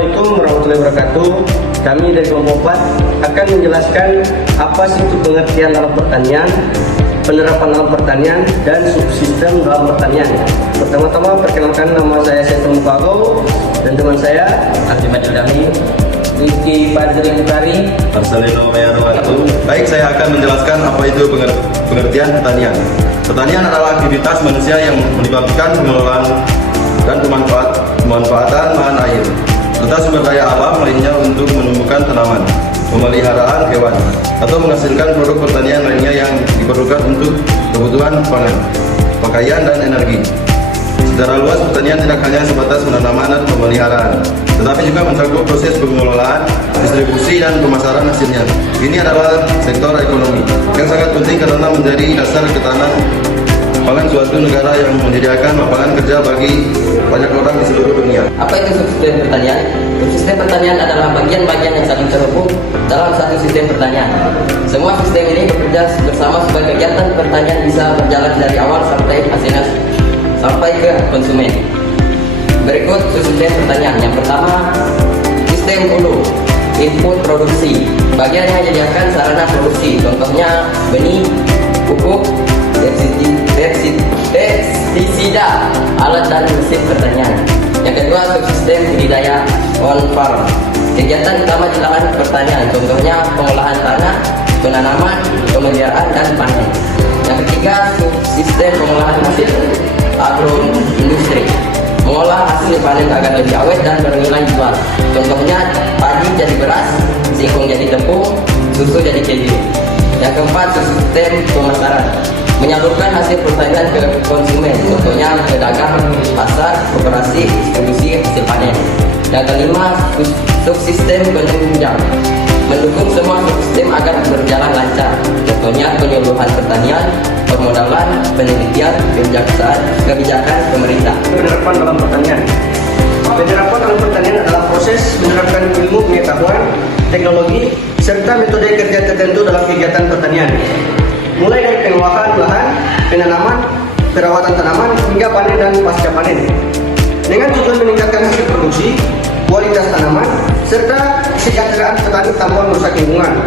Assalamualaikum warahmatullahi wabarakatuh. Kami dari kelompok 4 akan menjelaskan apa sih itu pengertian dalam pertanian, penerapan dalam pertanian, dan subsistem dalam pertanian. Pertama-tama perkenalkan, nama saya Seto Mukago dan teman saya Ahmad Dami, Rizky Fadri Mutari, Marcelino Mayarwatu. Baik, saya akan menjelaskan apa itu pengertian pertanian. Pertanian adalah aktivitas manusia yang melibatkan pengelolaan dan pemanfaatan bahan air serta sumber daya alam lainnya untuk menumbuhkan tanaman, pemeliharaan hewan, atau menghasilkan produk pertanian lainnya yang diperlukan untuk kebutuhan pangan, pakaian, dan energi. Secara luas, pertanian tidak hanya sebatas penanaman dan pemeliharaan, tetapi juga mencakup proses pengelolaan, distribusi, dan pemasaran hasilnya. Ini adalah sektor ekonomi yang sangat penting karena menjadi dasar ketahanan pangan suatu negara yang menyediakan lapangan kerja bagi banyak orang di seluruh dunia. Apa itu subsistem pertanian? Subsistem pertanian adalah bagian-bagian yang saling terhubung dalam satu sistem pertanian. Semua sistem ini bekerja bersama supaya kegiatan pertanian bisa berjalan dari awal sampai hasilnya sampai ke konsumen. Berikut subsistem pertanian. Yang pertama, sistem hulu, input produksi. Bagian yang menyediakan sarana produksi, contohnya benih, pupuk, pestisida, alat dan mesin pertanian. Yang kedua, subsistem budidaya on farm. Kegiatan utama di lahan pertanian, contohnya pengolahan tanah, penanaman, pemeliharaan, dan panen. Yang ketiga, subsistem pengolahan hasil agroindustri. Mengolah hasil panen agar lebih awet dan bernilai jual. Contohnya padi jadi beras, singkong jadi tepung, susu jadi keju. Yang keempat, sistem pemasaran. Menyalurkan hasil pertanian ke konsumen, contohnya pedagang, pasar, koperasi, distribusi hasil panen. Yang kelima, subsistem penunjang. Mendukung semua subsistem agar berjalan lancar, contohnya penyuluhan pertanian, permodalan, penelitian, kebijakan pemerintah. penerapan dalam pertanian. Penerapan dalam pertanian adalah proses menerapkan ilmu pengetahuan, teknologi, serta metode kerja tertentu dalam kegiatan pertanian. Mulai dari pengolahan lahan, penanaman, perawatan tanaman, hingga panen dan pasca panen. Dengan tujuan meningkatkan hasil produksi, kualitas tanaman, serta kesejahteraan petani tanpa merusak lingkungan.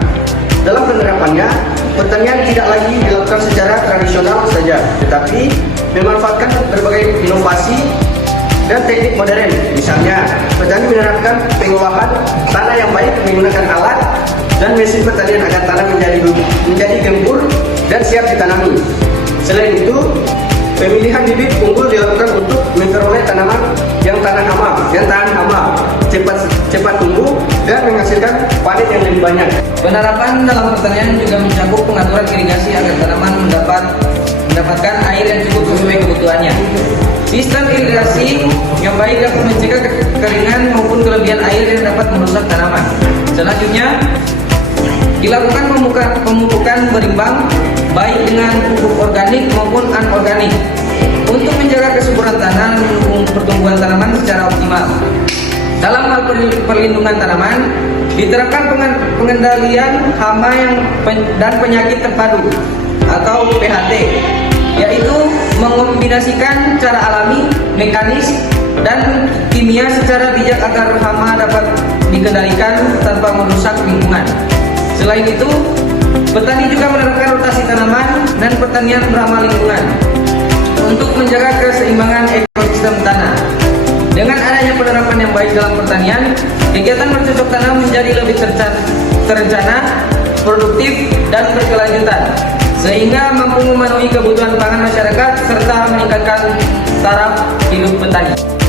Dalam penerapannya, pertanian tidak lagi dilakukan secara tradisional saja, tetapi memanfaatkan berbagai inovasi dan teknik modern. Misalnya, petani menerapkan pengolahan tanah yang baik menggunakan alat dan mesin pertanian agar tanah menjadi gembur dan siap ditanami. Selain itu, pemilihan bibit unggul dilakukan untuk memperoleh tanaman yang tahan hama, cepat tumbuh, dan menghasilkan panen yang lebih banyak. Penerapan dalam pertanian juga mencakup pengaturan irigasi agar tanaman mendapatkan air yang cukup sesuai kebutuhannya. Sistem irigasi yang baik dapat mencegah kekeringan maupun kelebihan air yang dapat merusak tanaman. Selanjutnya, dilakukan pemupukan berimbang baik dengan pupuk organik maupun anorganik untuk menjaga kesuburan tanah dan mendukung pertumbuhan tanaman secara optimal. Dalam hal perlindungan tanaman, diterapkan pengendalian hama dan penyakit terpadu atau PHT, yaitu mengombinasikan cara alami, mekanis, dan kimia secara bijak agar hama dapat dikendalikan tanpa merusak lingkungan. Selain itu, petani juga menerapkan rotasi tanaman dan pertanian ramah lingkungan untuk menjaga keseimbangan ekosistem tanah. Dengan adanya penerapan yang baik dalam pertanian, kegiatan bercocok tanam menjadi lebih terencana, produktif, dan berkelanjutan, sehingga mampu memenuhi kebutuhan pangan masyarakat serta meningkatkan taraf hidup petani.